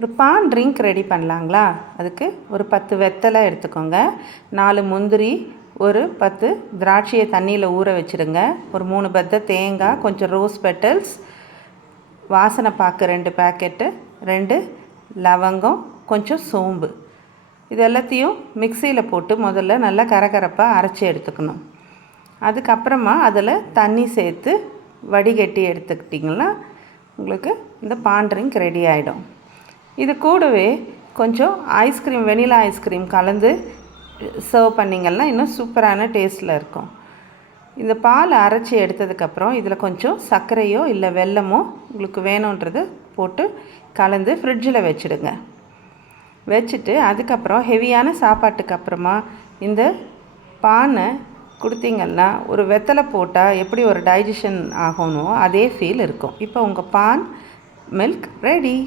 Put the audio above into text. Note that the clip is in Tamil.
ஒரு பான் ட்ரிங்க் ரெடி பண்ணலாங்களா? அதுக்கு ஒரு 10 வெத்தலை எடுத்துக்கோங்க, 4 முந்திரி, ஒரு 10 திராட்சையை தண்ணியில் ஊற வச்சுடுங்க, ஒரு 3 பத்த தேங்காய், கொஞ்சம் ரோஸ் பெட்டல்ஸ், வாசனை பாக்கு 2 பேக்கெட்டு, 2 லவங்கம், கொஞ்சம் சோம்பு. இது எல்லாத்தையும் மிக்சியில் போட்டு முதல்ல நல்லா கரகரப்பாக அரைச்சி எடுத்துக்கணும். அதுக்கப்புறமா அதில் தண்ணி சேர்த்து வடிகட்டி எடுத்துக்கிட்டிங்கன்னா உங்களுக்கு இந்த பான் ட்ரிங்க் ரெடி ஆகிடும். இது கூடவே கொஞ்சம் ஐஸ்கிரீம், வெனிலா ஐஸ்கிரீம் கலந்து சர்வ் பண்ணிங்கன்னா இன்னும் சூப்பரான டேஸ்ட்டில் இருக்கும். இந்த பால் அரைச்சி எடுத்ததுக்கப்புறம் இதில் கொஞ்சம் சர்க்கரையோ இல்லை வெல்லமோ உங்களுக்கு வேணுன்றது போட்டு கலந்து ஃப்ரிட்ஜில் வச்சுடுங்க. வச்சுட்டு அதுக்கப்புறம் ஹெவியான சாப்பாட்டுக்கு அப்புறமா இந்த பானை கொடுத்தீங்கன்னா ஒரு வெத்தலை போட்டால் எப்படி ஒரு டைஜஷன் ஆகணும் அதே ஃபீல் இருக்கும். இப்போ உங்கள் பான் மில்க் ரெடி.